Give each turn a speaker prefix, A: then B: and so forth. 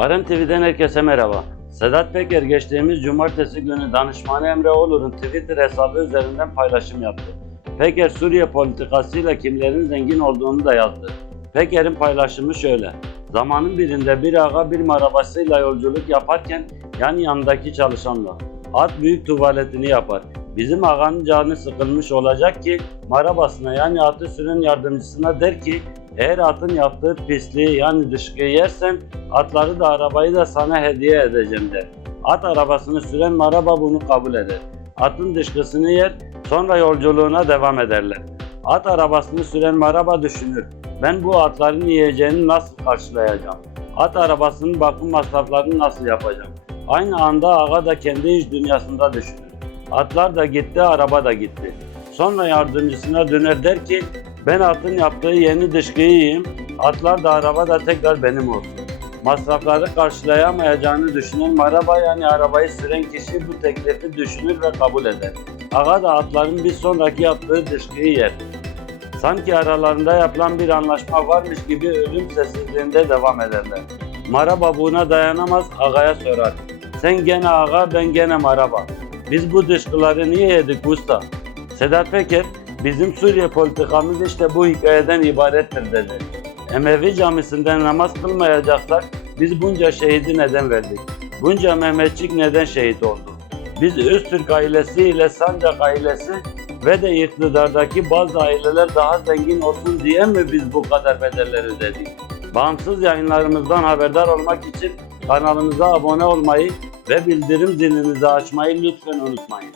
A: Arem TV'den herkese merhaba. Sedat Peker geçtiğimiz cumartesi günü danışmanı Emre Olur'un Twitter hesabı üzerinden paylaşım yaptı. Peker Suriye politikasıyla kimlerin zengin olduğunu da yazdı. Peker'in paylaşımı şöyle. Zamanın birinde bir ağa bir arabasıyla yolculuk yaparken yan yanındaki çalışanla. At büyük tuvaletini yapar. Bizim ağanın canı sıkılmış olacak ki marabasına yani atı süren yardımcısına der ki eğer atın yaptığı pisliği yani dışkıyı yersen atları da arabayı da sana hediye edeceğim der. At arabasını süren maraba bunu kabul eder. Atın dışkısını yer sonra yolculuğuna devam ederler. At arabasını süren maraba düşünür. Ben bu atların yiyeceğini nasıl karşılayacağım? At arabasının bakım masraflarını nasıl yapacağım? Aynı anda ağa da kendi iş dünyasında düşünür. Atlar da gitti, araba da gitti. Sonra yardımcısına döner der ki ben atın yaptığı yeni dışkıyı yiyeyim, atlar da araba da tekrar benim olsun. Masrafları karşılayamayacağını düşünen maraba yani arabayı süren kişi bu teklifi düşünür ve kabul eder. Ağa da atların bir sonraki yaptığı dışkıyı yer. Sanki aralarında yapılan bir anlaşma varmış gibi ölüm sessizliğinde devam ederler. Maraba buna dayanamaz ağaya sorar. Sen gene ağa ben gene maraba. Biz bu dışkıları niye yedik usta? Sedat Peker bizim Suriye politikamız işte bu hikayeden ibarettir dedi. Emevi camisinden namaz kılmayacaksak biz bunca şehidi neden verdik? Bunca Mehmetçik neden şehit oldu? Biz Öztürk ailesi ile Sancak ailesi ve de iktidardaki bazı aileler daha zengin olsun diye mi biz bu kadar bedeller ödedik? Bağımsız yayınlarımızdan haberdar olmak için kanalımıza abone olmayı ve bildirim zilinizi açmayı lütfen unutmayın.